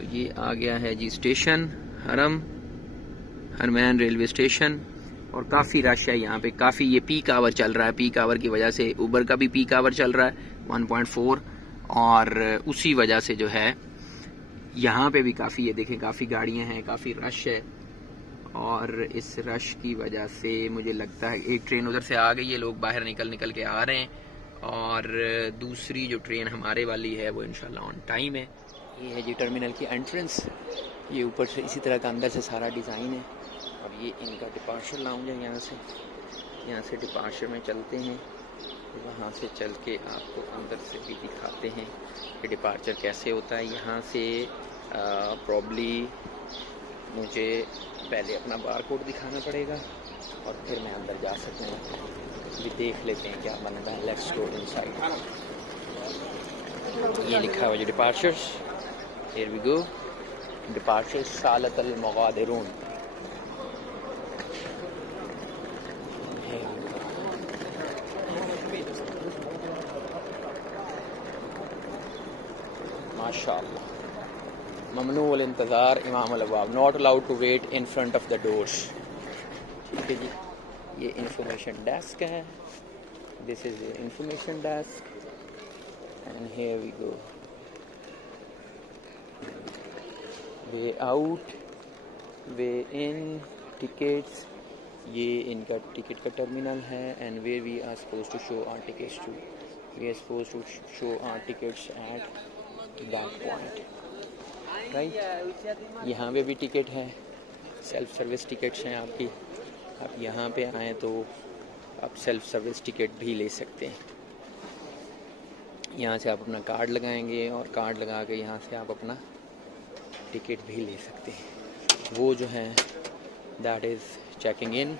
तो ये आ गया है जी स्टेशन हरमैन रेलवे स्टेशन और काफ़ी रश है यहाँ पे। काफ़ी ये पीक आवर चल रहा है, पीक आवर की वजह से उबर का भी पीक आवर चल रहा है 1.4 और उसी वजह से जो है यहाँ पे भी काफ़ी ये देखें काफ़ी गाड़ियाँ हैं, काफ़ी रश है और इस रश की वजह से मुझे लगता है एक ट्रेन उधर से आ गई है, लोग बाहर निकल के आ रहे हैं और दूसरी जो ट्रेन हमारे वाली है वो इंशाल्लाह ऑन टाइम है। ये है जी टर्मिनल की एंट्रेंस, ये ऊपर से इसी तरह का अंदर से सारा डिज़ाइन है और ये इनका डिपार्चर लाउंज है। यहाँ से डिपार्चर में चलते हैं, वहाँ से चल के आपको अंदर से भी दिखाते हैं कि डिपार्चर कैसे होता है। यहाँ से प्रॉब्ली मुझे पहले अपना बार कोड दिखाना पड़ेगा और फिर मैं अंदर जा सकूँगा। भी देख लेते हैं क्या बनता है। Let's go inside. ये लिखा हुआ जो departures, here we go, departures सालत अल मुगादिरून। माशाअल्लाह, ममनू अल इंतज़ार इमाम अल अबवाब, not allowed to wait in front of the doors. ठीक है जी, ये इंफॉर्मेशन डेस्क है, this is information desk and here we go. Way out, way in, tickets, ये इनका टिकट का टर्मिनल है and where we are suppose to show our tickets to, we are suppose to show our tickets at that point, right. यहाँ पे भी ticket है, self service tickets हैं आपकी। आप यहाँ पे आएँ तो आप सेल्फ सर्विस टिकट भी ले सकते हैं। यहाँ से आप अपना कार्ड लगाएंगे और कार्ड लगा के यहाँ से आप अपना टिकट भी ले सकते हैं। वो जो है दैट इज़ चेकिंग इन।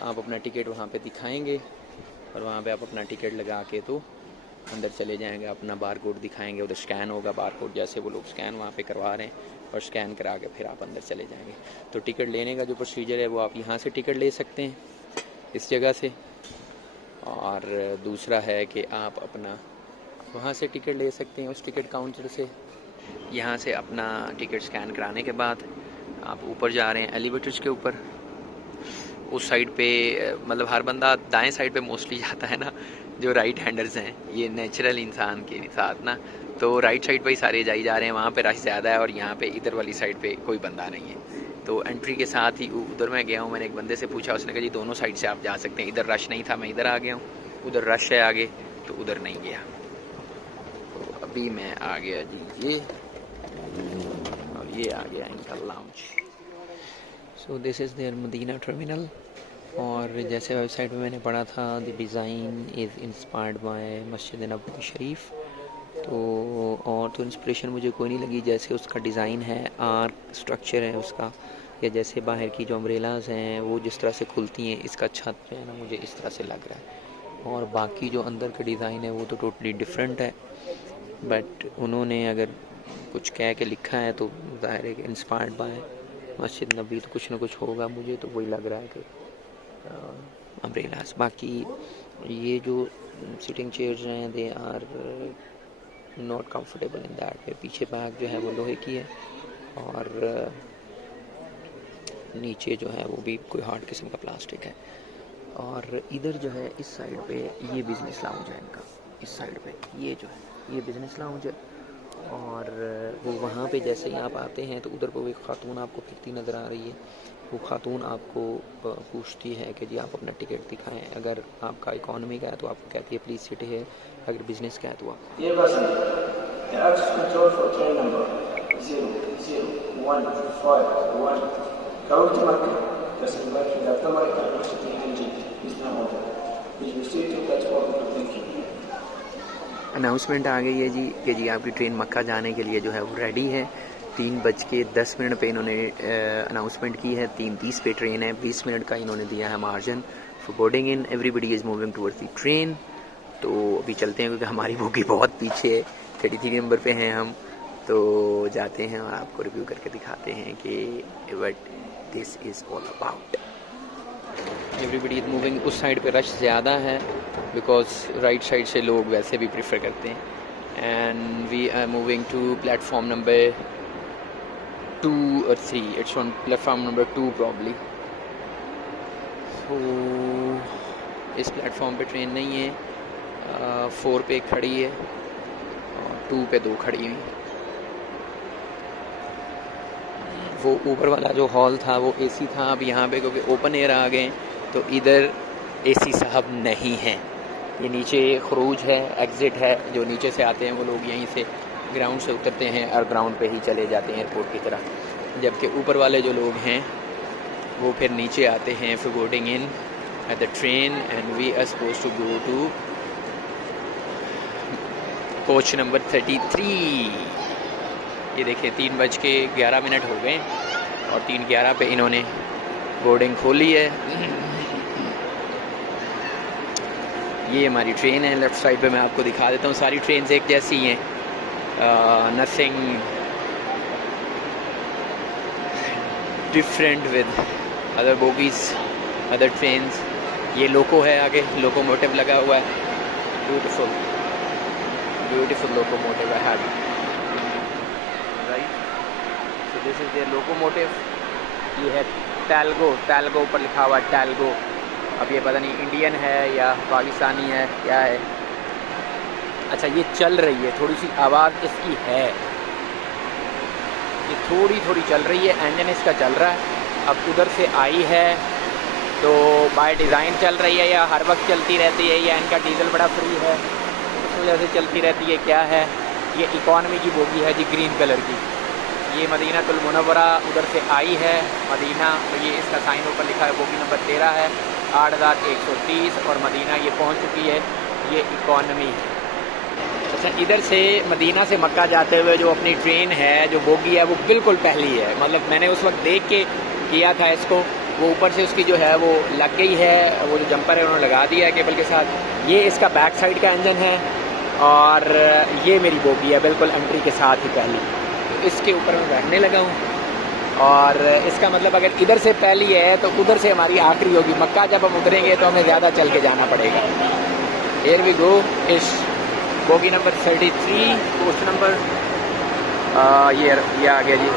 आप अपना टिकट वहाँ पे दिखाएंगे और वहाँ पे आप अपना टिकट लगा के तो अंदर चले जाएंगे, अपना बार कोड दिखाएंगे, उधर स्कैन होगा बार कोड, जैसे वो लोग स्कैन वहाँ पे करवा रहे हैं और स्कैन करा के फिर आप अंदर चले जाएंगे। तो टिकट लेने का जो प्रोसीजर है वो आप यहाँ से टिकट ले सकते हैं इस जगह से, और दूसरा है कि आप अपना वहाँ से टिकट ले सकते हैं उस टिकट काउंटर से। यहाँ से अपना टिकट स्कैन कराने के बाद आप ऊपर जा रहे हैं एलिवेटर्स के ऊपर। उस साइड पे मतलब हर बंदा दाएं साइड पे मोस्टली जाता है ना, जो राइट हैंडर्स हैं, ये नेचुरल इंसान के साथ ना, तो राइट साइड पे ही सारे जा रहे हैं। वहाँ पे रश ज़्यादा है और यहाँ पे इधर वाली साइड पे कोई बंदा नहीं है। तो एंट्री के साथ ही उधर मैं गया हूँ, मैंने एक बंदे से पूछा, उसने कहा जी दोनों साइड से आप जा सकते हैं, इधर रश नहीं था, मैं इधर आ गया हूँ, उधर रश है आगे तो उधर नहीं गया। तो अभी मैं आ गया जी ये, और ये आ गया इनका lounge. So this is their Medina terminal. और जैसे वेबसाइट में मैंने पढ़ा था, the design is inspired by Masjid Nabawi शरीफ। तो और तो इंस्पिरेशन मुझे कोई नहीं लगी, जैसे उसका डिज़ाइन है, आर्क स्ट्रक्चर है उसका, या जैसे बाहर की जो अम्ब्रेलाज हैं वो जिस तरह से खुलती हैं, इसका छत जो है ना मुझे इस तरह से लग रहा है। और बाकी जो अंदर का डिज़ाइन है वो तो टोटली डिफरेंट है, बट उन्होंने अगर कुछ कह के लिखा है तो ज़ाहिर है कि इंस्पायर्ड बाय मस्जिद नबी, तो कुछ ना कुछ होगा। मुझे तो वही लग रहा है कि अम्ब्रेलास। बाकी ये जो सिटिंग चेयर्स हैं they are not comfortable in that way. पीछे बैग जो है वो लोहे की है और नीचे जो है वो भी कोई हार्ड किस्म का प्लास्टिक है। और इधर जो है इस साइड पे ये बिज़नेस लाउंज है इनका, इस साइड पे ये जो है ये बिज़नेस लाउंज है। और वो वहाँ पे जैसे ही आप आते हैं तो उधर को एक ख़ातून आपको फिरती नज़र आ रही है। वो ख़ातून आपको पूछती है कि जी आप अपना टिकट दिखाएं, अगर आपका इकॉनमी का है तो आपको कहती है प्लीज़ सिट है, अगर बिज़नेस का है तो आप अनाउंसमेंट आ गई है जी कि जी आपकी ट्रेन मक्का जाने के लिए जो है वो रेडी है। 3:10 पे इन्होंने अनाउंसमेंट की है। 3:30 पे ट्रेन है, 20 मिनट का इन्होंने दिया है margin for boarding in. Everybody is moving towards the train. तो अभी चलते हैं क्योंकि हमारी बोगी बहुत पीछे है, 33 नंबर पे हैं हम। तो जाते हैं और आपको रिव्यू करके दिखाते हैं कि what this is all about. Everybody is moving. उस साइड पे रश ज़्यादा है बिकॉज राइट साइड से लोग वैसे भी प्रेफर करते हैं। And we are moving to platform number 2 or 3. It's on platform number 2 probably. So इस प्लेटफॉर्म पे ट्रेन नहीं है. 4 पे खड़ी है और 2 पे 2 खड़ी हुई. वो ऊपर वाला जो हॉल था वो एसी था. अब यहाँ पे क्योंकि ओपन एयर आ गए तो इधर एसी साहब नहीं है. ये नीचे खरूज है, एग्ज़िट है. जो नीचे से आते हैं वो लोग यहीं से ग्राउंड से उतरते हैं और ग्राउंड पे ही चले जाते हैं एयरपोर्ट की तरह. जबकि ऊपर वाले जो लोग हैं वो फिर नीचे आते हैं for boarding in at the train and we are suppose to go to coach number 33. ये देखिए 3:11 हो गए और 3:11 पे इन्होंने बोर्डिंग खोली है. ये हमारी ट्रेन है. लेफ़्ट साइड पे मैं आपको दिखा देता हूँ. सारी ट्रेन्स एक जैसी हैं. Nothing different with other bogies, other trains. ये लोको है, आगे लोकोमोटिव लगा हुआ है. Beautiful beautiful locomotive I have. Right, so this is the locomotive. ये है टैलगो. टैलगो ऊपर लिखा हुआ है टैलगो. अब ये पता नहीं इंडियन है या पाकिस्तानी है क्या है. अच्छा, ये चल रही है. थोड़ी सी आवाज़ इसकी है. ये थोड़ी थोड़ी चल रही है. इंजन इसका चल रहा है. अब उधर से आई है तो बाय डिज़ाइन चल रही है या हर वक्त चलती रहती है या इनका डीजल बड़ा फ्री है उस वजह से चलती रहती है, क्या है. ये इकॉनमी की बोगी है जी, ग्रीन कलर की. ये मदीनातुल मुनव्वरा उधर से आई है मदीना. तो ये इसका साइन ऊपर लिखा है. बोगी नंबर 13 है, 8130 और मदीना ये पहुंच चुकी है. ये इकॉनमी. अच्छा, इधर से मदीना से मक्का जाते हुए जो अपनी ट्रेन है, जो बोगी है, वो बिल्कुल पहली है. मतलब मैंने उस वक्त देख के किया था इसको. वो ऊपर से उसकी जो है वो लग गई है. वो जो जंपर है उन्होंने लगा दिया है केबल के साथ. ये इसका बैक साइड का इंजन है और ये मेरी बोगी है बिल्कुल एंट्री के साथ ही पहली. इसके ऊपर मैं बैठने लगा हूँ और इसका मतलब अगर इधर से पहली है तो उधर से हमारी आखिरी होगी. मक्का जब हम उतरेंगे तो हमें ज़्यादा चल के जाना पड़ेगा. Here we go. इस बोगी नंबर 33 कोच नंबर ये आ गया जी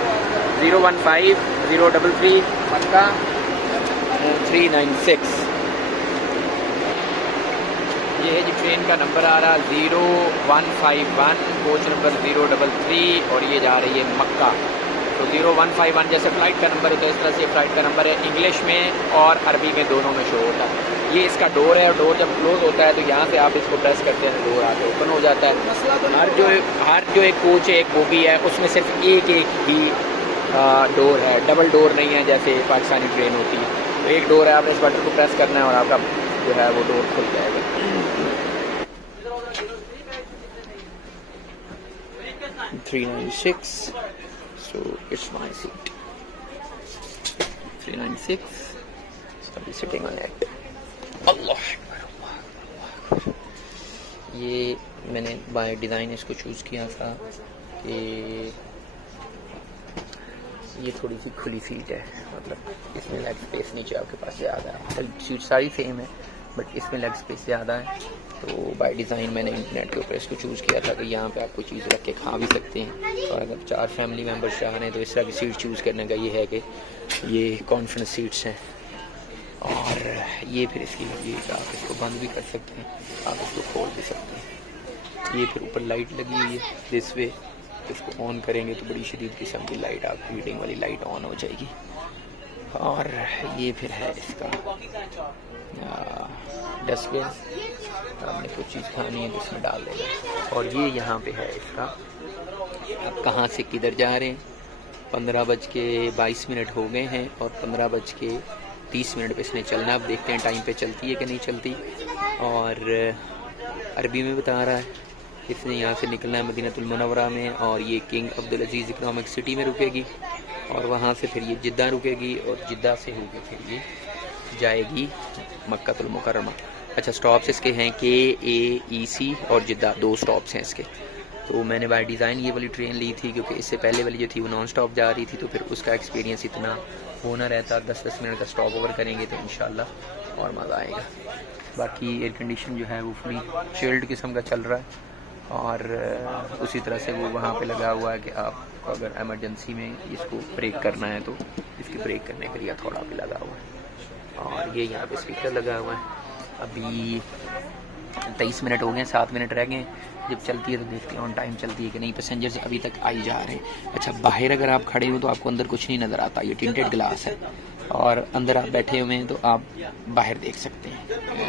015 033 मक्का 396. ये है जी ट्रेन का नंबर आ रहा 0151 कोच नंबर 033 और ये जा रही है मक्का. तो 0151 जैसे फ़्लाइट का नंबर है तो इस तरह से फ़्लाइट का नंबर है. इंग्लिश में और अरबी में दोनों में शो होता है. ये इसका डोर है और डोर जब क्लोज़ होता है तो यहाँ से आप इसको प्रेस करते हैं तो डोर आके ओपन हो जाता है. हर जो एक कोच है, एक बोगी है, उसमें सिर्फ एक ही डोर है. डबल डोर नहीं है जैसे पाकिस्तानी ट्रेन होती है. तो एक डोर है, आपने इस बटन को प्रेस करना है और आपका जो है वो डोर खुल जाएगा. $396. So it's my seat. 396. So I'll be sitting on it. अल्लाह अकबर. ये मैंने बाय डिज़ाइन इसको चूज़ किया था कि ये थोड़ी सी खुली सीट है. मतलब इसमें लेग स्पेस नीचे आपके पास ज़्यादा है. सीट सारी सेम है बट इसमें लेग स्पेस ज़्यादा है. तो बाय डिज़ाइन मैंने इंटरनेट के ऊपर इसको चूज़ किया था कि यहाँ पे आप कोई चीज़ रख के खा भी सकते हैं. और अगर 4 फैमिली मेम्बर्स चाह रहे हैं तो इस तरह की सीट चूज़ करने का ये है कि ये कॉन्फ्रेंस सीट्स हैं. और ये फिर इसकी लगी कि आप इसको बंद भी कर सकते हैं, आप इसको खोल भी सकते हैं. ये फिर ऊपर लाइट लगी हुई है दिस वे. इसको ऑन करेंगे तो बड़ी शदीद किस्म की लाइट, आप हीटिंग वाली लाइट ऑन हो जाएगी. और ये फिर है इसका डस्टबिन. आपने कुछ चीज़ खानी है तो इसमें डाल देना. और ये यहाँ पे है इसका आप कहाँ से किधर जा रहे हैं. 15:22 हो गए हैं और 15:30 पे इसने चलना. अब देखते हैं टाइम पे चलती है कि नहीं चलती. और अरबी में बता रहा है इसने यहाँ से निकलना है मदीनातुल मुनव्वरा में और ये किंग अब्दुल अजीज़ इकनॉमिक सिटी में रुकेगी और वहाँ से फिर ये जिद्दा रुकेगी और जिद्दा से होकर फिर ये जाएगी मक्कातुल मुकर्रमा. अच्छा, स्टॉप्स इसके हैं KAEC और जिद्दा, 2 स्टॉप्स हैं इसके. तो मैंने बाय डिज़ाइन ये वाली ट्रेन ली थी क्योंकि इससे पहले वाली जो थी वो नॉन स्टॉप जा रही थी. तो फिर उसका एक्सपीरियंस इतना वो ना रहता. 10-10 मिनट का स्टॉप ओवर करेंगे तो इंशाल्लाह और मज़ा आएगा. बाकी एयर कंडीशन जो है वो फुली चिल्ड किस्म का चल रहा है और उसी तरह से वो वहाँ पे लगा हुआ है कि आप आपको अगर इमरजेंसी में इसको ब्रेक करना है तो इसकी ब्रेक करने के लिए थोड़ा भी लगा हुआ है। और ये यहाँ पे स्पीकर लगा हुआ है। अभी 23 मिनट हो गए, 7 मिनट रह गए। जब चलती है तो देखते हैं ऑन टाइम चलती है कि नहीं। पैसेंजर्स अभी तक आई जा रहे हैं। अच्छा, बाहर अगर आप खड़े हो तो आपको अंदर कुछ नहीं नज़र आता, ये टिंटेड ग्लास है, और अंदर आप बैठे हुए हैं तो आप बाहर देख सकते हैं।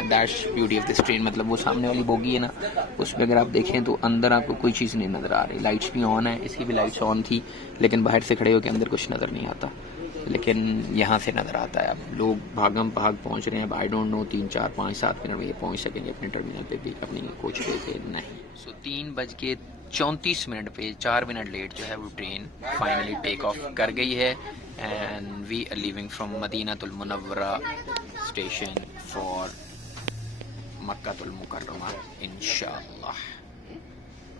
That's beauty of this train. मतलब वो सामने वाली बोगी है ना, उसमें अगर आप देखें तो अंदर आपको कोई चीज़ नहीं नज़र आ रही। लाइट्स भी ऑन है, इसकी भी लाइट्स ऑन थी, लेकिन बाहर से खड़े होकर अंदर कुछ नज़र नहीं आता, लेकिन यहाँ से नज़र आता है। अब लोग भागम भाग पहुँच रहे हैं। अब आई डोंट नो 3, 4, 5, 7 मिनट में ये पहुँच सकेंगे अपने टर्मिनल पे भी, अपनी कोच पे से नहीं। सो 3:34 पे 4 मिनट लेट जो है वो ट्रेन फाइनली टेक ऑफ कर गई है। And we are leaving from Madinatul Munawwara station for Makkatul Mukarramah इंशाअल्लाह।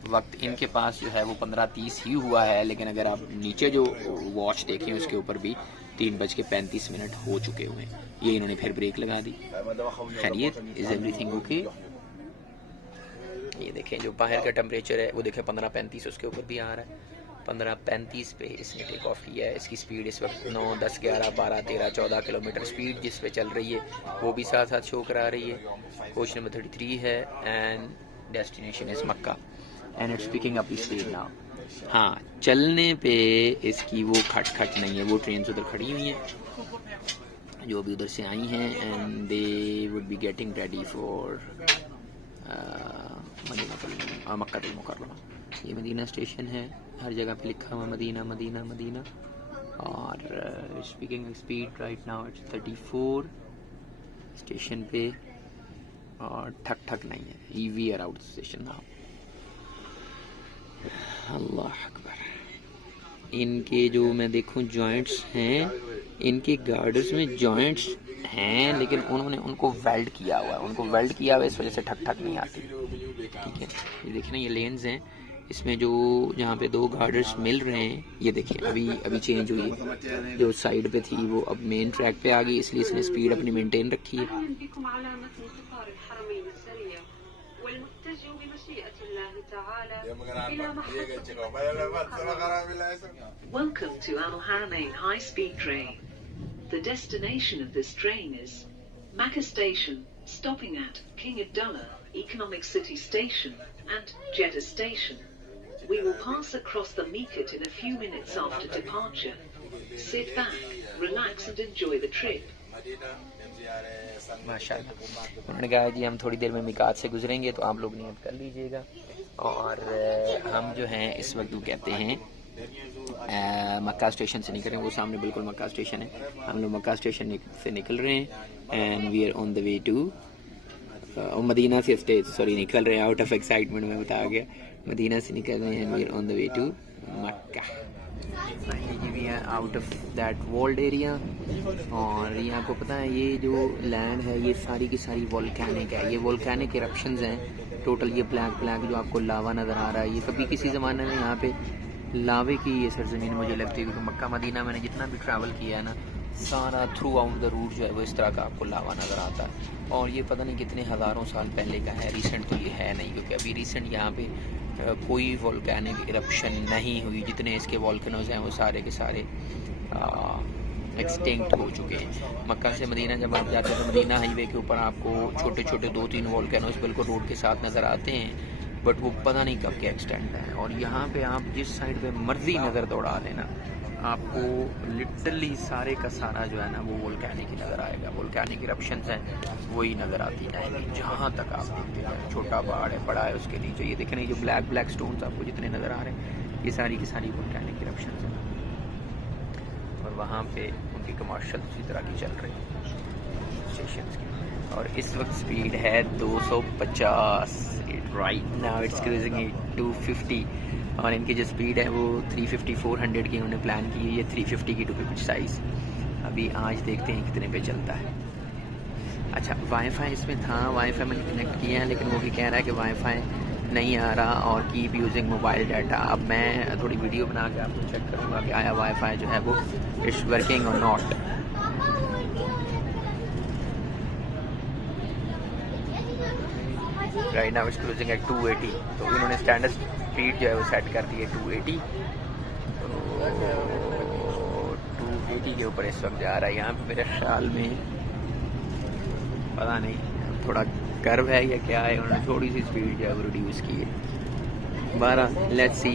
वक्त इनके पास जो है वो 15:30 ही हुआ है, लेकिन अगर आप नीचे जो वॉच देखें उसके ऊपर भी 3:35 हो चुके हुए हैं। ये इन्होंने फिर ब्रेक लगा दी। खैरियत, इज एवरीथिंग ओके? ये देखें जो बाहर का टेम्परेचर है वो देखें 15:35 उसके ऊपर भी आ रहा है। 15:35 पे इसने टेक ऑफ किया है। इसकी स्पीड इस वक्त 9, 10, 11, 12, 13, 14 किलोमीटर स्पीड जिस पे चल रही है वो भी साथ साथ शो करा रही है। कोच नंबर 33 है and destination is Mecca and it's picking up speed now. हाँ, चलने पे इसकी वो खट नहीं है। वो ट्रेन उधर खड़ी हुई हैं जो अभी उधर से आई हैं and they would be getting ready for Makkatul Mukarramah. ये मदीना स्टेशन है, हर जगह पे लिखा हुआ मदीना मदीना मदीना। और speaking speed right now it's 34 station पे, और ठक नहीं है। We are out station now. अल्लाह अकबर। इनके जो मैं देखूं जॉइंट्स हैं, इनके गार्डर्स में जॉइंट्स हैं, लेकिन उन्होंने उनको वेल्ड किया हुआ है। उनको वेल्ड किया हुआ है, इस वजह से ठक नहीं आती। ठीक है, ये देखिए ना, ये लेन्स हैं, इसमें जो जहाँ पे 2 गार्डर्स मिल रहे हैं, ये देखिए अभी चेंज हुई है। जो साइड पे थी वो अब मेन ट्रैक पे आ गई, इसलिए इसने स्पीड अपनी मेंटेन रखी है। Welcome to Al Haramain High Speed Train. The destination of this train is Makkah Station, stopping at King Abdullah Economic City Station and Jeddah Station. We will pass across the Miqat in a few minutes after departure. Sit back, relax and enjoy the trip. माशाल्लाह। उन्होंने कहा जी हम थोड़ी देर में मिकात से गुजरेंगे, तो आप लोग नियत कर लीजिएगा। और हम जो हैं इस वक्त वो कहते हैं मक्का स्टेशन से निकल रहे हैं। वो सामने बिल्कुल मक्का स्टेशन है। हम लोग मक्का स्टेशन से निकल रहे हैं and we are on the way to Medina से निकल रहे हैं। आउट ऑफ एक्साइटमेंट में बता गया, मदीना से निकल रहे हैं। We are on the way to Mecca. Finally we are out of that walled area. और ये आपको पता है ये जो लैंड है ये सारी की सारी वोल्केनिक है। ये वोल्केनिक इरप्शंस हैं टोटल। ये ब्लैक जो आपको लावा नज़र आ रहा है, ये कभी किसी ज़माने में यहाँ पे लावे की ये सरजमीन मुझे लगती है, क्योंकि मक्का मदीना मैंने जितना भी ट्रैवल किया है ना, सारा थ्रू आउट द रूट जो है वो इस तरह का आपको लावा नज़र आता है। और ये पता नहीं कितने हज़ारों साल पहले का है, रिसेंट तो ये है नहीं, क्योंकि अभी रिसेंट यहाँ पे कोई वोल्केनिक इरप्शन नहीं हुई। जितने इसके वोल्केनोज हैं वो सारे के सारे एक्सटिंक्ट हो चुके हैं। मक्का से मदीना जब आप जाते हैं तो मदीना हाईवे के ऊपर आपको छोटे छोटे 2-3 वोल्केनोज बिल्कुल रोड के साथ नज़र आते हैं, बट वो पता नहीं कब के एक्सटेंड है। और यहाँ पे आप जिस साइड पे मर्जी नज़र दौड़ा लेना, आपको लिटरली सारे का सारा जो है ना वो वोल्केनिक ही नज़र आएगा। वोल्केनिक इरप्शंस हैं वही नज़र आती जाएंगी जहाँ तक आप देखते हैं। छोटा पहाड़ है, बड़ा है, उसके नीचे ये देखने जो ब्लैक स्टोन्स आपको जितने नज़र आ रहे हैं, ये सारी की सारी वोल्केनिक इरप्शंस हैं। और वहाँ पे उनकी कमर्शियल उसी तरह की चल रही है स्टेशन की। और इस वक्त स्पीड है 250। Right now it's cruising 250। और इनकी जो स्पीड है वो 350-400 की उन्होंने प्लान की है। ये 350 की टू बी प्रिसाइज। अभी आज देखते हैं कितने पे चलता है। अच्छा, वाईफाई इसमें था, वाईफाई मैंने कनेक्ट किया है, लेकिन वो भी कह रहा है कि वाईफाई नहीं आ रहा और कीप यूजिंग मोबाइल डाटा। अब मैं थोड़ी वीडियो बना के आपको चेक करूँगा कि आया वाईफाई जो है वो it's working or not. Right now it's cruising at 280। तो इन्होंने स्टैंडर्ड स्पीड जो है वो सेट कर दी है 280। तो 280 के ऊपर इस वक्त जा रहा है। यहाँ पे मेरे ख्याल में पता नहीं थोड़ा कर्व है या क्या है, उन्होंने थोड़ी सी स्पीड जो है वो रिड्यूस की है। 12 let's see.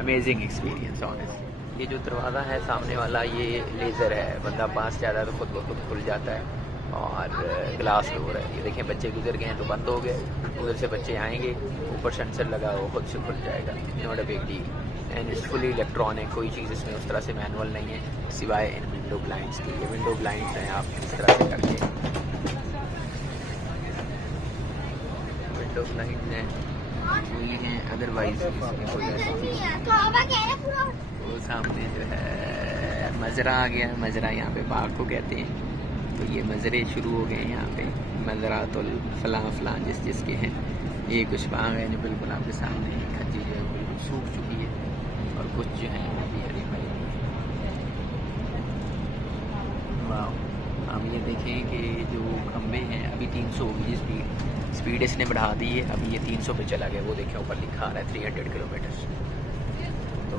Amazing experience honest. ये जो दरवाज़ा है सामने वाला ये लेज़र है, बंदा पास जाता है तो खुद ब खुद खुल जाता है और ग्लास डोर है। ये देखें बच्चे गुजर गए हैं तो बंद हो गए, उधर से बच्चे आएंगे, ऊपर सेंसर लगा वो खुद से खुल जाएगा। Not a big deal and it's fully electronic. कोई चीज़ इसमें उस तरह से मैनुअल नहीं है सिवाय इन विंडो ब्लाइंड्स की। ये विंडो ब्लाइंड्स हैं, आप इस तरह से करके विंडो ब्लाइंड्स हैं वही हैं, अदरवाइज इसमें कोई ऐसी चीज़। वो सामने जो है मज़रा आ गया। मज़रा यहाँ पे बाग को कहते हैं। तो ये मज़रे शुरू हो गए हैं यहाँ पे, मज़रातुल फलां फलां जिसके हैं। ये कुछ बाग है जो बिल्कुल आपके सामने है। खज्जी जो है बिल्कुल सूख चुकी है और कुछ जो है वो भी हरी भरी है। वाह, हम ये देखें कि जो खम्बे हैं अभी 300 होगी स्पीड इसने बढ़ा दी है, अभी ये 300 पे चला गया। वो देखें ऊपर लिखा आ रहा है 300 किलोमीटर। तो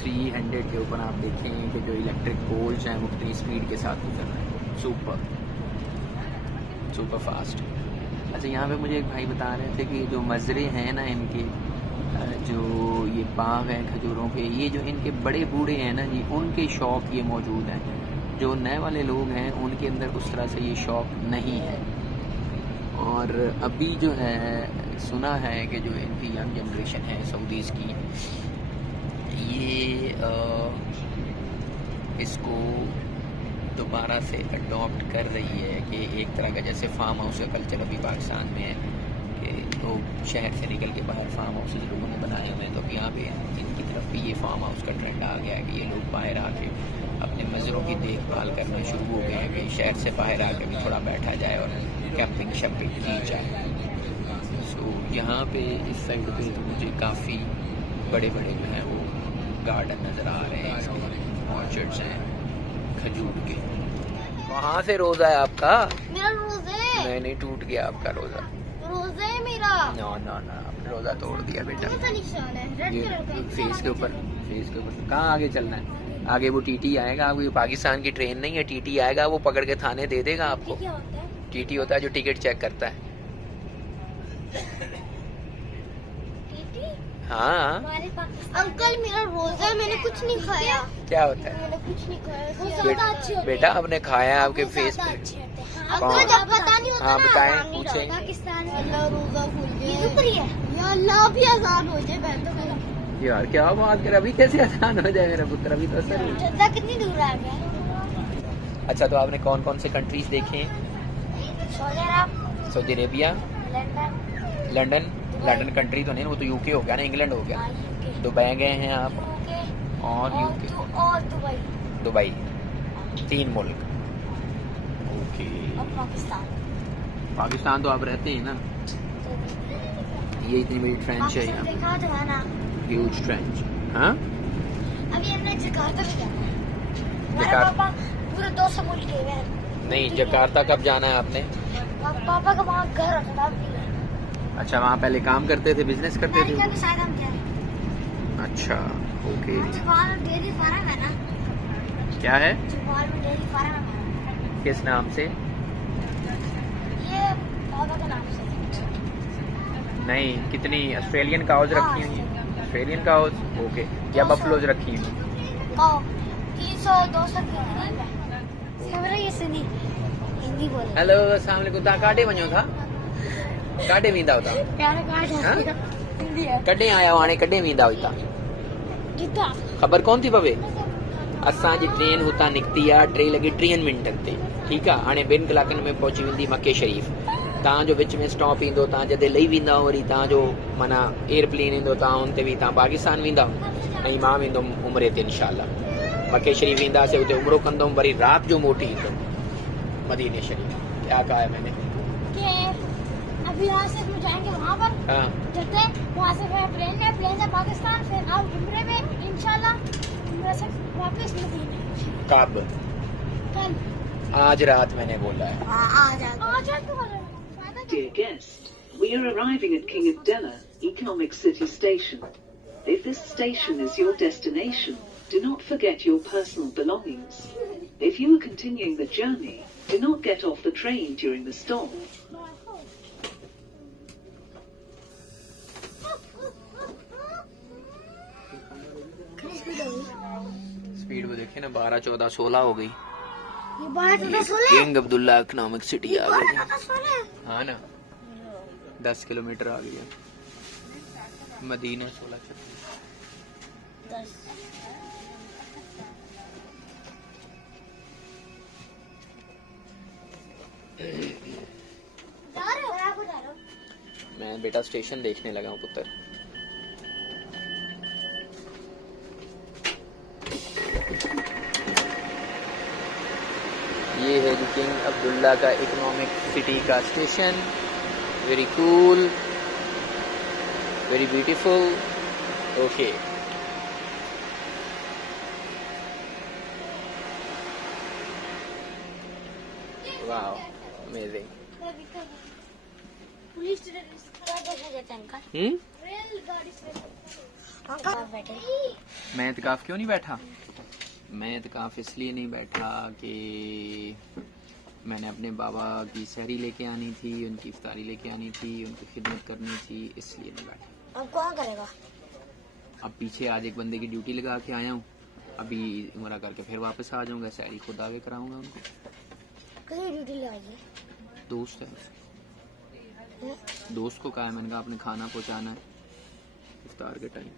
300 के ऊपर आप देखें कि जो इलेक्ट्रिक पोल्स हैं वो कितनी स्पीड के साथ गुजर रहे हैं। Super fast. अच्छा, यहाँ पे मुझे एक भाई बता रहे थे कि जो मज़रे हैं ना इनके, जो ये बाग हैं खजूरों के, ये जो इनके बड़े बूढ़े हैं ना जी, उनके शौक़ ये मौजूद हैं। जो नए वाले लोग हैं उनके अंदर उस तरह से ये शौक़ नहीं है। और अभी जो है सुना है कि जो इनकी यंग जनरेशन है सऊदीज़ की, ये इसको दोबारा से अडॉप्ट कर रही है कि एक तरह का जैसे फार्म हाउस का कल्चर अभी पाकिस्तान में है कि लोग शहर से निकल के बाहर फार्म हाउस लोगों ने बनाए हुए हैं। तो अब यहाँ पे इनकी तरफ भी ये फार्म हाउस का ट्रेंड आ गया है कि ये लोग बाहर आके अपने मज़रों की देखभाल करना शुरू हो गए हैं कि शहर से बाहर आके भी थोड़ा बैठा जाए और कैंपिंग शैम्पिंग की जाए। सो यहाँ पे इस साइड पे तो मुझे काफ़ी बड़े बड़े जो हैं वो गार्डन नज़र आ रहे हैं, ऑर्चर्ड्स हैं खजूर के। वहाँ से रोज़ा है आपका? मेरा रोज़े नहीं टूट गया आपका रोज़ा। रोज़े मेरा ना आपने रोज़ा तोड़ दिया बेटा। कौन सा निशान है? रेड ये कलर का फेस के ऊपर कहाँ आगे चलना है? आगे वो टीटी आएगा, आपको पाकिस्तान की ट्रेन नहीं है, टीटी आएगा वो पकड़ के थाने दे देगा आपको। क्या होता है? टीटी होता है जो टिकट चेक करता है। हाँ अंकल मेरा रोज़ा है, मैंने कुछ नहीं खाया। क्या होता है? मैंने कुछ नहीं खाया। बेटा आपने खाया, आपके फेस पे। अंकल जब पता नहीं होता हाँ ना, बताएं, पूछें। पाकिस्तान में अल्लाह रोज़ा खुल गया, या अल्लाह भी आसान हो जाए। मैं तो करूँ यार क्या बात कर, अभी कैसे आसान हो जाए मेरा पुत्र, अभी तो असर हुई। जद्दा कितनी दूर आ गया? अच्छा, तो आपने कौन कौन से कंट्रीज देखे हैं? सऊदी अरेबिया, लंदन कंट्री तो नहीं, वो तो यूके हो गया ना, इंग्लैंड हो गया। दुबई गए हैं आप और यूके और दुबई 3 मुल्क। ओके, पाकिस्तान तो आप रहते हैं ना। ये इतनी बड़ी ट्रेंच है यहाँ, देखा तो है ना, ह्यूज ट्रेंच। हाँ अभी हमने जकार्ता भी जाना है। हमारे जकार्ता? पापा पूरे 200 मुल्क गए हैं। नहीं, जकार्ता कब जाना है आपने? पापा का वहाँ घर होता था। अच्छा, वहाँ पहले काम करते थे, बिजनेस करते थे? अमेरिका के साथ हम जाए। अच्छा ओके। जवाल में डेयरी फार्म है ना? क्या है? जवाल में डेयरी फार्म है। किस नाम से? ये पापा के नाम से। नहीं, कितनी ऑस्ट्रेलियन काउज रखी हुई हैं? Australian cows, okay. या बफलोज रखी हुई? 300-200 के करीब है। समझ ये सुनी हिंदी बोले। हेलो, अस्सलाम वालेकुम। ता काटे वञो था? काटे वींदा होता? प्यारे काट हाँ? हिंदी है। कॾहिं आया हाणे कॾहिं वेंदा हुता? जितना ख़बर कोन थी पवे? असांजी ट्रेन हुतां निकिती आहे 3:03 मिंटनि ते, ठीकु आहे। हाणे 2 कलाकनि में पहुची वेंदी मके शरीफ़। तव्हांजो विच में स्टॉप ईंदो, तव्हां जॾहिं लही वेंदा वरी तव्हांजो माना एयरप्लेन ईंदो, तव्हां हुन ते बि तव्हां पाकिस्तान वेंदा। ऐं मां वेंदुमि उमिरे ते इंशाल्लाह। मके शरीफ़ वेंदासीं, हुते उमिरो कंदुमि, वरी राति जो मोटी ईंदुमि मदीने शरीफ़। क्या कहा है मैंने? अभी यहाँ से हम जाएंगे वहाँ पर। हाँ, जते वहाँ से प्लेन से पाकिस्तान, फिर आप उम्रे में इंशाल्लाह, उम्रे से वापस मदीने। कब? कल। आज रात मैंने बोला है। आज Dear guest, we are arriving at King Abdullah Economic City Station. If this station is your destination, do not forget your personal belongings. If you are continuing the journey, do not get off the train during the stop. Speed को देखे ना, 12, 14, 16 हो गई। ये 12, 14, 16 king Abdullah economic city आ गई। 12, 14, 16 हाँ ना, 10 kilometre आ गई है। मदीना 16, 10 जा रहे हो? आपको जा रहे हो? मैं बेटा स्टेशन देखने लगा हूँ पुत्र। ये है जी किंग अब्दुल्ला का इकोनॉमिक सिटी का station. Very cool, very beautiful. Okay, wow, amazing. Police का देखा जाता है इनका। रेलगाड़ी से अंकल बैठे। मैं इत्तेकाफ क्यों नहीं बैठा? मैं इत्तेकाफ इसलिए नहीं बैठा कि मैंने अपने बाबा की सहरी लेके आनी थी, उनकी इफ्तारी लेके आनी थी, उनकी खिदमत करनी थी, इसलिए नहीं बैठा। अब कौन करेगा? अब पीछे आज एक बंदे की ड्यूटी लगा के आया हूँ, अभी उमरा करके फिर वापस आ जाऊंगा, सहरी खुद आगे कराऊंगा उनको। किसी ड्यूटी लगाइए। दोस्त है, दोस्त को कहा है मैंने कहा आपने खाना पहुँचाना है इफ्तार के टाइम।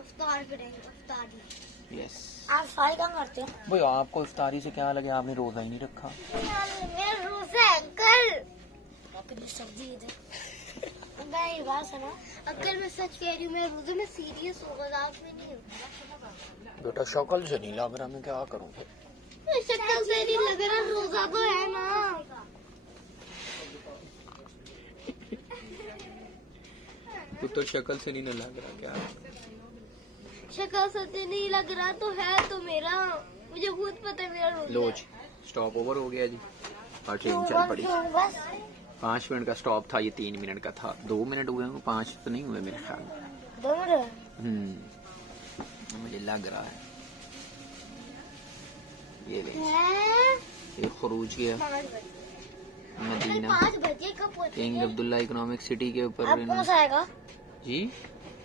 इफ्तार करेंगे, इफ्तारी। यस। आप सारी काम करते हो? भाई आपको इफ्तारी से क्या लगे, आपने रोजा ही नहीं रखा। मेरा रोजा है अंकल। आपकी सर्दी है। मैं ये बात सुना अंकल, मैं सच कह रही हूँ, मैं रोजे में सीरियस हो गया, आप में नहीं हूँ। बेटा शक्ल से नहीं लग रहा, मैं क्या करूँ? शक्ल से नहीं लग रहा, रोजा तो है ना। तू तो शक्ल से नहीं लग रहा, क्या? शक्ल से नहीं लग रहा तो है तो मेरा, मुझे खुद पता है मेरा रोजा। लोज स्टॉप ओवर हो गया जी और ट्रेन चल पड़ी। बस 5 मिनट का स्टॉप था, ये 3 मिनट का था। 2 मिनट हुए होंगे, 5 तो नहीं हुए मेरे ख्याल में। 2 मिनट मुझे लग रहा है। ये ले, है। ये खरूज गया 5 बजे। मदीना 5 बजे कब पहुंचेंगे? किंग अब्दुल्ला इकोनॉमिक सिटी के ऊपर। अब कौन सा आएगा? जी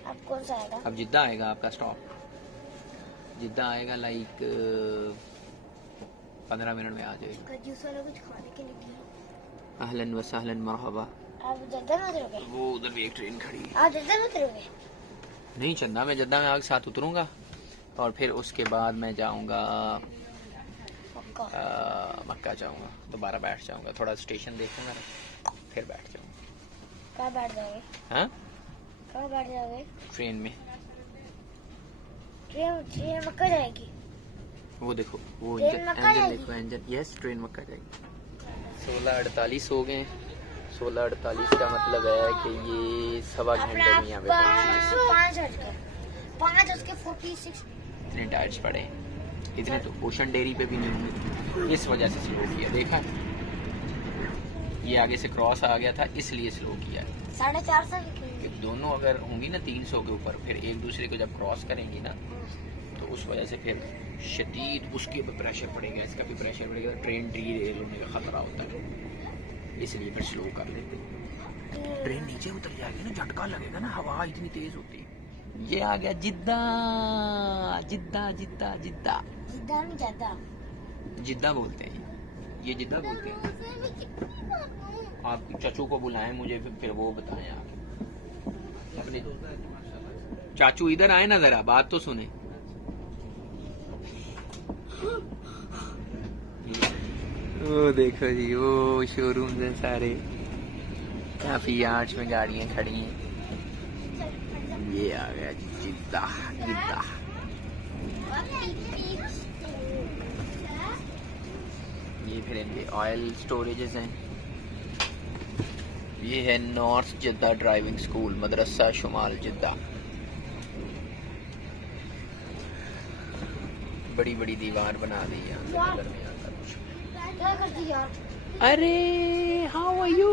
अब कौन सा आएगा? अब जिद्दा आएगा आपका स्टॉप। जिद्दा आएगा लाइक 15 मिनट में आ जाएगा। जूस वाला कुछ खाने के लिए अहलन व सहलन मरहबा। आप जद्दा में उतरोगे? वो उधर भी एक ट्रेन खड़ी है। आप जद्दा में उतरोगे? नहीं चंदा, मैं जद्दा में आपके साथ उतरूंगा और फिर उसके बाद मैं जाऊंगा मक्का जाऊंगा, दोबारा बैठ जाऊंगा, थोड़ा स्टेशन देखूंगा ना, फिर बैठ जाऊंगा। कहाँ बैठ जाओगे? हाँ, कहाँ बैठ जाओगे? ट्रेन में। ट्रेन मक्का जाएगी? वो देखो, वो ट्रेन मक्का इंजन जाएगी? देखो, इंजन। यस, ट्रेन मक्का जाएगी। 16:48 हो गए। 16:48 का मतलब है कि ये 1.25 घंटे में यहाँ पे पहुंची। 5:46 इतने टायर्स पड़े हैं। इतने तो ओशन डेयरी पे भी नहीं होंगे, इस वजह से स्लो किया। देखा, ये आगे से क्रॉस आ गया था इसलिए स्लो किया। 450 कि दोनों अगर होंगी ना 300 के ऊपर, फिर एक दूसरे को जब क्रॉस करेंगी ना, तो उस वजह से फिर शदीद उसके ऊपर प्रेशर पड़ेगा, इसका भी प्रेशर पड़ेगा, ट्रेन डीरेल होने का खतरा होता है, इसलिए फिर स्लो कर लेते हैं। ट्रेन नीचे उतर जाएगी ना, झटका लगेगा ना, हवा इतनी तेज होती है। ये आ गया जिद्दा। जिद्दा जिद्दा जिद्दा जिद्दा में ज्यादा जिद्दा बोलते हैं, ये जिद्दा बोलते हैं। आप चाचू को बुलाएं मुझे, फिर वो बताएं। आप अपने चाचू इधर आए ना, जरा बात तो सुने। ओ देखो जी, वो शोरूम है सारे, काफी यार्ड्स में गाड़ियां खड़ी हैं। ये आ गया जी जिद्दा। जिद्दा ये फिर इनके ऑयल स्टोरेजेस हैं। ये है नॉर्थ जिद्दा ड्राइविंग स्कूल, मदरसा शुमाल जिद्दा। बड़ी बड़ी दीवार बना दी है, नजर नहीं आता कुछ। क्या करती यार? अरे how are you?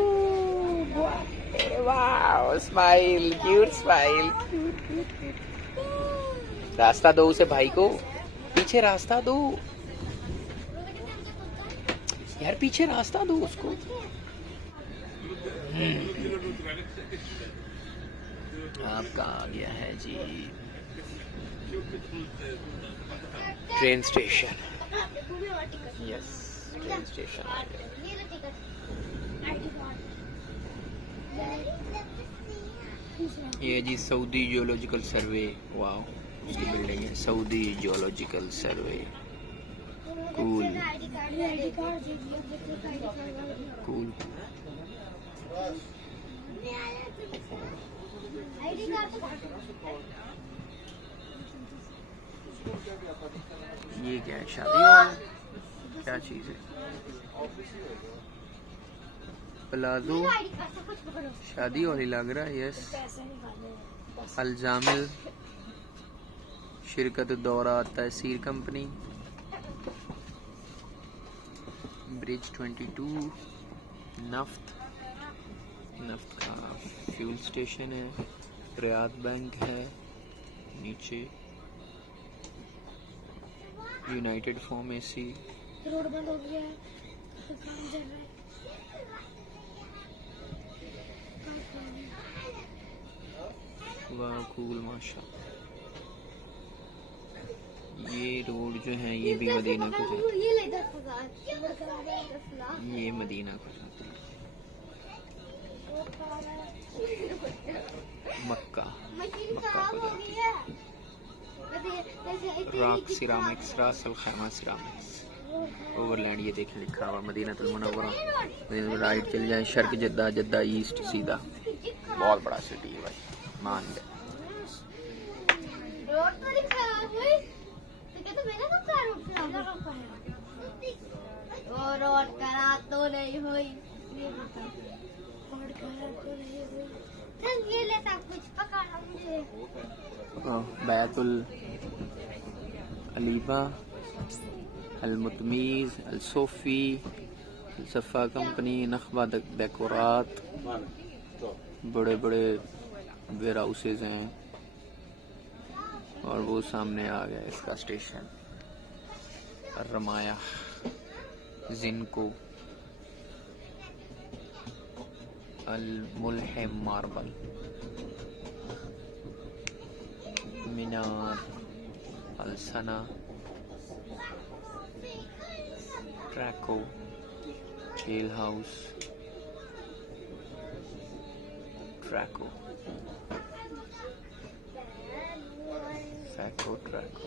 Wow, smile, cute smile, cute cute cute. रास्ता दो उसे भाई को, पीछे रास्ता दो यार, पीछे रास्ता दो उसको। आपका आ गया है जी train station. Yes, train station आ गया। ये जी सऊदी जियोलॉजिकल सर्वे, वाह उसकी बिल्डिंग है, Saudi geological survey. Cool cool. ये क्या है, शादी हॉल, क्या चीज है? प्लाजो शादी हॉल ही लग रहा है। यस, अलजामिल शिरकत दौरा तहसीर कंपनी। ब्रिज 22 नफ्त का फ्यूल स्टेशन है। रियाद बैंक है नीचे। United pharmacy. रोड बंद हो गया है, काम चल रहा है। वाह कूल, माशा। ये रोड जो है ये भी मदीना को जाती है, ये मदीना को जाती है। मक्का को जाती है। रॉक सिरामिक्स, रास अल खैमा सिरामिक्स। ओवरलैंड ये देखें लिखा हुआ मदीनातुल मुनव्वरा। राइट चल जाए, शर्क जद्दा, जद्दा ईस्ट सीधा। बहुत बड़ा सिटी है भाई, मान ले। रोड करा तो नहीं हुई, ये ले सब कुछ पकड़ा मुझे। बैतुल अलीबा, अल मुतमीज, अल सोफी, सफ़ा कंपनी, नखबा डेकोरात। बड़े बड़े वेयर हाउसेज हैं। और वो सामने आ गया इसका स्टेशन, रमाया, जिनको, अल मुल्हिम मार्बल, मीनार, अल सना, ट्रैको, जेल हाउस, ट्रैको, ट्रैको।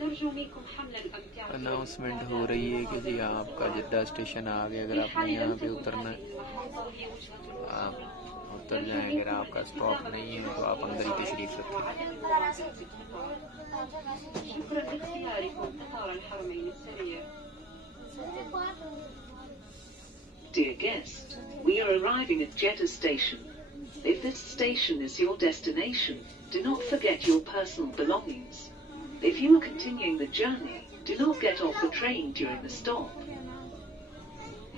नर्जू मिनकुम हमलन अम्तिया। अनाउंसमेंट हो रही है कि जी आपका जद्दा स्टेशन आ गया। अगर आपने यहाँ पे उतरना है आप उतर जाएं। अगर आपका स्टॉप नहीं है तो आप अंदर ही तशरीफ रखें। शुक्रान लिख्तियारिकुम क़तार अल-हरमैन अस्सरीय। Dear guest, we are arriving at Jeddah station. If this station is your destination, do not forget your personal belongings. If you are continuing the journey, do not get off the train during the stop.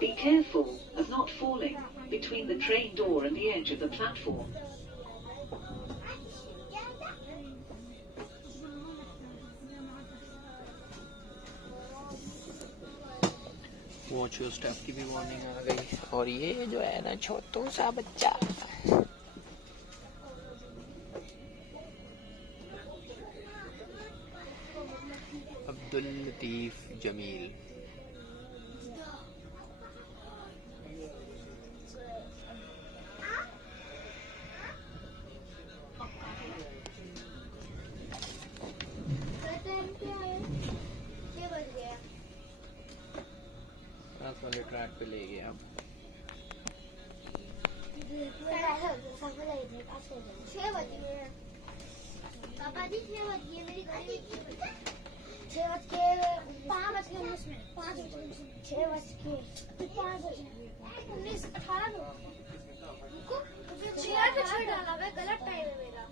Be careful of not falling between the train door and the edge of the platform. Watch your step की भी warning आ गई। और ये जो है ना छोटू सा बच्चा, अब्दुल लतीफ जमील, वाले ट्रैक पे ले गए अब। 6 बजे पापा जी, 6 बजे मेरी गाड़ी गलत टाइम है मेरा।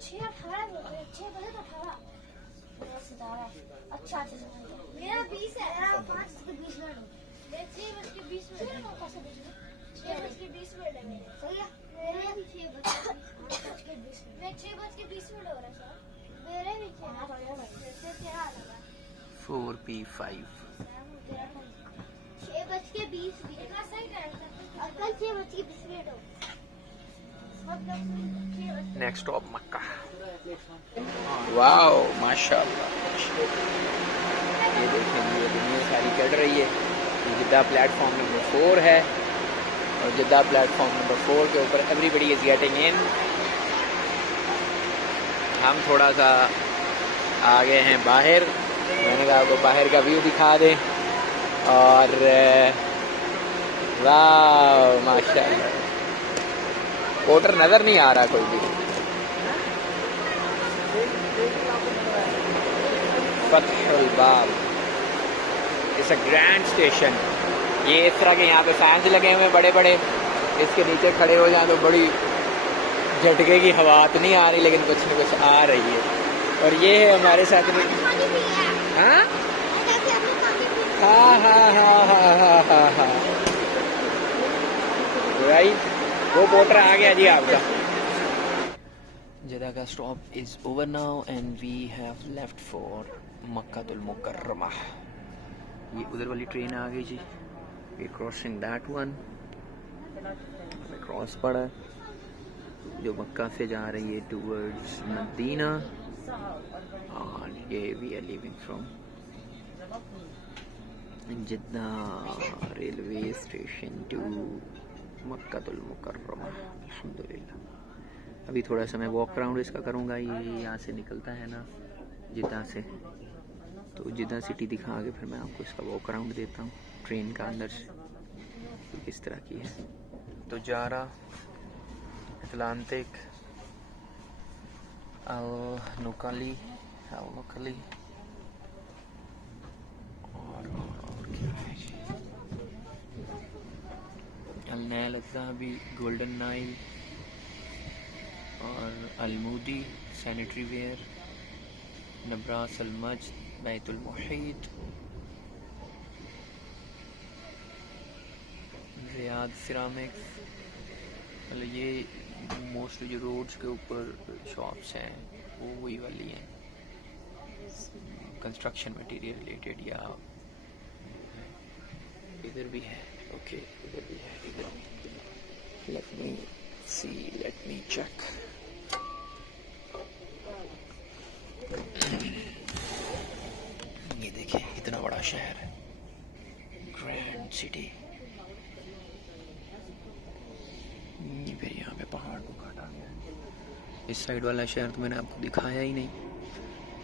6:18 अच्छा मेरा 20 है। 5:20 मिनट 6:20 मिनट 6:20 मिनट है मेरे। सही है मेरे भी 6:20 मैं 6:20 मिनट हो रहा सर मेरे भी 4P5 6:20 इतना सही टाइम था। और कल 6:20 मिनट हो। नेक्स्ट स्टॉप मक्का। वाओ माशाल्लाह। ये देखेंगे ये दुनिया सारी चढ़ रही है। ये जिद्दा प्लेटफॉर्म नंबर 4 है और जिद्दा प्लेटफॉर्म नंबर 4 के ऊपर एवरीबडी इज गेटिंग इन। हम थोड़ा सा आ गए हैं बाहर। मैंने कहा आपको बाहर का व्यू दिखा दें। और वाह माशाल्लाह पोर्टर नजर नहीं आ रहा कोई भी। फतहुल बाब इट्स अ ग्रैंड स्टेशन। ये इस तरह के यहाँ पे फैंस लगे हुए हैं बड़े बड़े। इसके नीचे खड़े हो जाए तो बड़ी झटके की हवा तो नहीं आ रही लेकिन कुछ न कुछ आ रही है। और ये है हमारे साथ में। हाँ हाँ हाँ हाँ हाँ हाँ हाँ हाँ राइट। वो पोर्टर आ गया जी आपका। जद्दा का stop is over now and we have left for Makkatul Mukarramah. ये उधर वाली ट्रेन आ गई जी। We crossing that one. हमें क्रॉस पड़ा जो मक्का से जा रही है टूवर्ड्स मदीना। और ये we are living from Jeddah railway station to Makkatul Mukarramah. अल्हम्दुलिल्लाह। अभी थोड़ा सा मैं वॉक अराउंड इसका करूँगा। ये यहाँ से निकलता है ना जिद्दा से, तो जिद्दा सिटी दिखा के फिर मैं आपको इसका वॉक अराउंड देता हूँ ट्रेन का अंदर से किस तरह की है। तो जारा अटलांटिक नुकली और क्या है अल-नैल अज़्ज़ाहबी, गोल्डन नाइल और Almoudi sanitary ware, Nabras Almajd, Baitul Muhit, Ziyad ceramics. मतलब ये मोस्टली जो रोड्स के ऊपर शॉप्स हैं वो वही वाली हैं कंस्ट्रक्शन मटेरियल रिलेटेड। या इधर भी है। ओके इधर भी है। इधर लेट मी सी लेट मी चेक। ये देखिए इतना बड़ा शहर है ग्रैंड सिटी। ये फिर यहाँ पे पहाड़ को काटा गया है। इस साइड वाला शहर तो मैंने आपको दिखाया ही नहीं।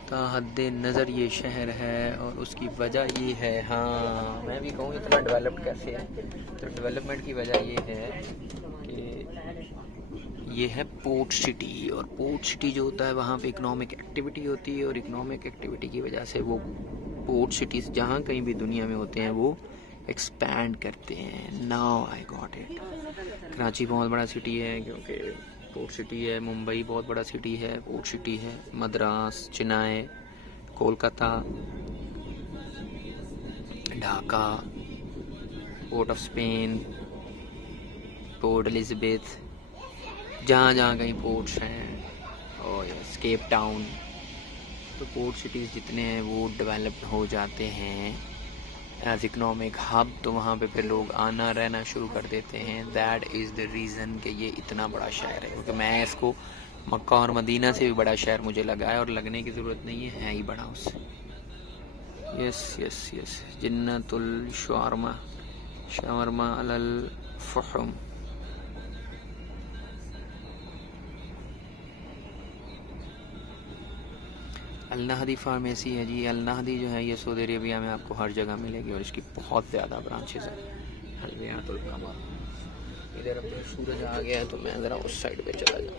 ताहद्दे नज़र ये शहर है और उसकी वजह ये है। हाँ मैं भी कहूँ इतना डेवलप्ड कैसे है। तो डेवलपमेंट की वजह ये है कि ये है पोर्ट सिटी। और पोर्ट सिटी जो होता है वहाँ पे इकोनॉमिक एक्टिविटी होती है और इकोनॉमिक एक्टिविटी की वजह से वो पोर्ट सिटीज़ जहाँ कहीं भी दुनिया में होते हैं वो एक्सपैंड करते हैं। Now I got it. Karachi बहुत बड़ा सिटी है क्योंकि पोर्ट सिटी है। मुंबई बहुत बड़ा सिटी है, पोर्ट सिटी है। Madras, Chennai, Kolkata, Dhaka, port of Spain, port Elizabeth, जहाँ जहाँ कहीं पोर्ट्स हैं और केप टाउन। तो पोर्ट सिटीज़ जितने हैं वो डेवलप्ड हो जाते हैं एज इकोनॉमिक हब। तो वहाँ पे फिर लोग आना रहना शुरू कर देते हैं। दैट इज़ द रीज़न कि ये इतना बड़ा शहर है। क्योंकि मैं इसको मक्का और मदीना से भी बड़ा शहर मुझे लगा है और लगने की ज़रूरत नहीं है ही बड़ा उससे। यस यस यस जन्नतुल शवर्मा अलल फहुम। अल-नहदी फार्मेसी है जी। अल-नहदी जो है ये सऊदी अरेबिया में आपको हर जगह मिलेगी और इसकी बहुत ज़्यादा ब्रांचेस हैं। हलवियातुल कमर। इधर अब सूरज आ गया है तो मैं ज़रा उस साइड पे चला जाऊँ।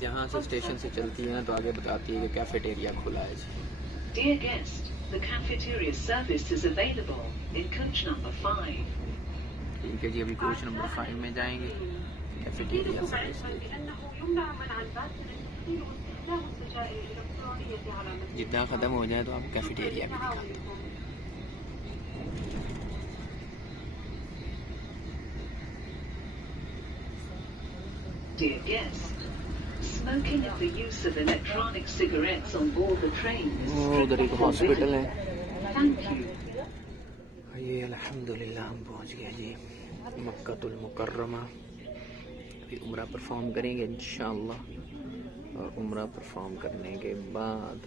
जहाँ से स्टेशन से चलती है ना तो आगे बताती है कि कैफेटेरिया खुला है जी। Dear guest, the cafeteria service is available in coach number 5. ठीक है जी, अभी कोच नंबर 5 में जाएंगे कैफेटेरिया सर्विस के। जितना ख़त्म हो जाए तो आप कैफेटेरिया भी दिखाते हैं। Dear guest, smoking and the use of electronic cigarettes on board the train is उधर एक हॉस्पिटल है। Thank you. ये अल्हम्दुलिल्लाह हम पहुंच गए जी मक्कातुल मुकर्रमा। अभी उम्रा परफॉर्म करेंगे इंशाअल्लाह, और उम्रा परफॉर्म करने के बाद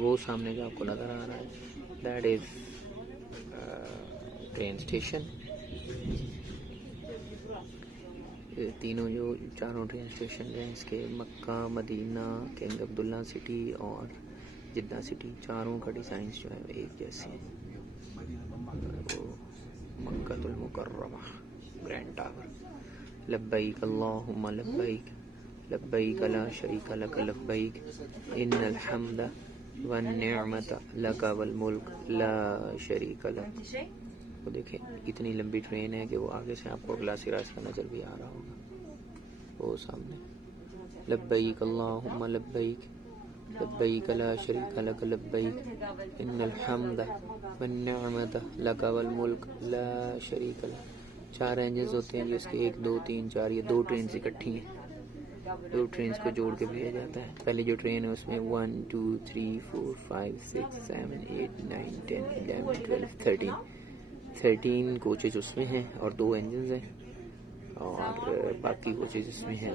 वो सामने जो आपको नज़र आ रहा है दैट इज़ ट्रेन स्टेशन। ये तीनों जो चारों ट्रेन स्टेशन हैं इसके मक्का, मदीना, किंग अब्दुल्ला सिटी और जिद्दा सिटी, चारों का डिज़ाइंस जो है एक जैसे हैं। वो मक्कातुल मुकर्रमा ग्रैंड टावर। लब्बैक अल्लाहुम्मा लब्बैक लब्बैक ला शरीक लक लब्बैक इन्नल हम्द वन निअमत लक वल मुल्क ला शरीक लक। वो देखें इतनी लंबी ट्रेन है कि वो आगे से आपको अगला सिरा इसका नज़र भी आ रहा होगा वो सामने। लब्बैक अल्लाहुम्मा लब्बैक लब्बैक ला शरीक लक लब्बैक इन्नल हम्द वन निअमत लक वल मुल्क ला शरीक लक। 4 इंजन होते हैं जिसके 1 2 3 4, ये 2 ट्रेन इकट्ठी हैं। 2 ट्रेन को जोड़ के भेजा जाता है। पहले जो ट्रेन है उसमें 1 2 3 4 5 6 7 8 9 10 11 12 13 कोचेज उसमें हैं और 2 इंजन हैं, और बाकी कोचेज इसमें हैं।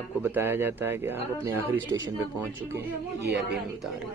आपको बताया जाता है कि आप अपने आखिरी स्टेशन पे पहुंच चुके हैं। ये अभी मैं बता रही हूँ।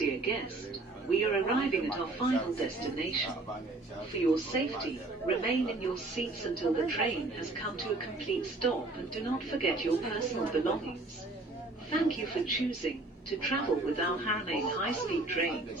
Dear guest, we are arriving at our final destination. For your safety, remain in your seats until the train has come to a complete stop and do not forget your personal belongings. Thank you for choosing to travel with Al Haramain high-speed trains.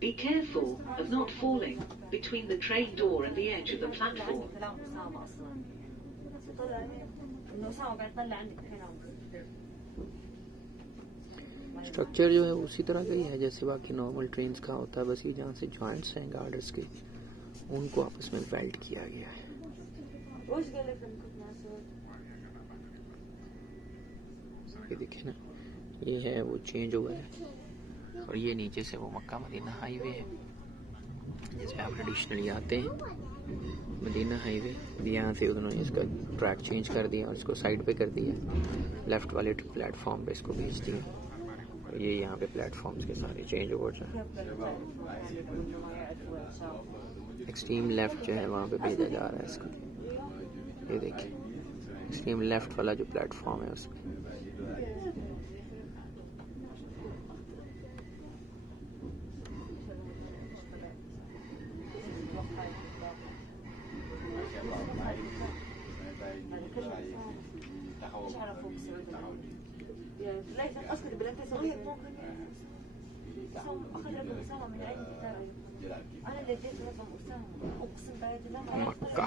Be careful of not falling between the train door and the edge of the platform. Structure जो है उसी तरह का ही है जैसे बाकी normal trains का होता है, बस ये जहाँ से जॉइंट्स हैं गार्डर्स के उनको आपस में वेल्ड किया गया है। ये देखिए ना, ये है वो चेंज ओवर है, और ये नीचे से वो मक्का मदीना हाईवे है जिसमें आप ट्रेडिशनली आते हैं। मदीना हाईवे यहाँ से उन्होंने इसका ट्रैक चेंज कर दिया और इसको साइड पे कर दिया, लेफ़्ट वाले प्लेटफॉर्म पे इसको भेज दिया। और ये यहाँ पे प्लेटफॉर्म्स के सारे चेंज ओवर हैं। एक्सट्रीम लेफ़्ट जो है वहाँ पे भेजा जा रहा है इसको। ये देखिए एक्सट्रीम लेफ़्ट वाला जो प्लेटफॉर्म है उसमें मक्का।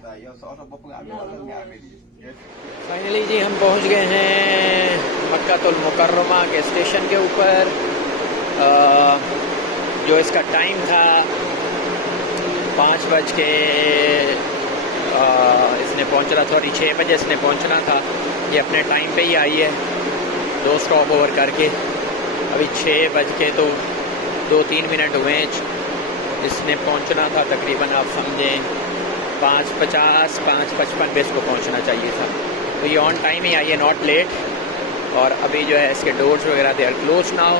फाइनली जी हम पहुंच गए हैं मक्कातुल मुकर्रमा के स्टेशन के ऊपर। जो इसका टाइम था 5 बज के इसने पहुंचना, सॉरी 6 बजे इसने पहुंचना था। ये अपने टाइम पे ही आई है 2 स्टॉप ओवर करके। अभी 6 बज के तो 2-3 मिनट हुए हैं। इसने पहुंचना था तकरीबन आप समझें 5:50 5:55 पे इसको पहुंचना चाहिए था। तो ये ऑन टाइम ही आई है, नॉट लेट। और अभी जो है इसके डोर्स वगैरह they are close now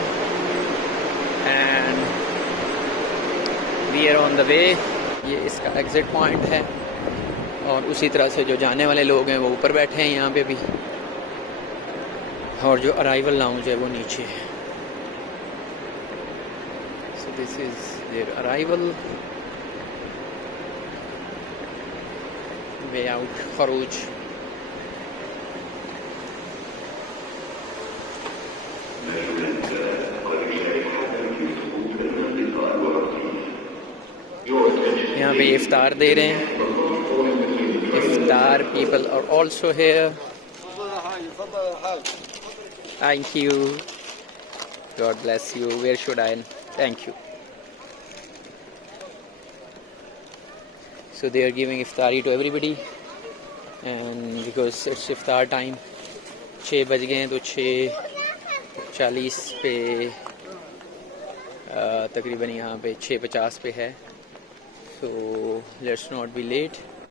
and we are on the way. ये इसका एग्ज़िट पॉइंट है और उसी तरह से जो जाने वाले लोग हैं वो ऊपर बैठे हैं यहाँ पे भी, और जो अराइवल लाउंज है वो नीचे है। So this is their arrival, way out खरूज। यहाँ पे इफ्तार दे रहे हैं। इफ्तार people are also here. Thank you, God bless you. Where should I? Thank you. So they are giving iftari to everybody and because it's iftar time, 6 बज गए हैं तो 6:40 पे तकरीबन यहाँ पे 6:50 पे है। So let's not be late.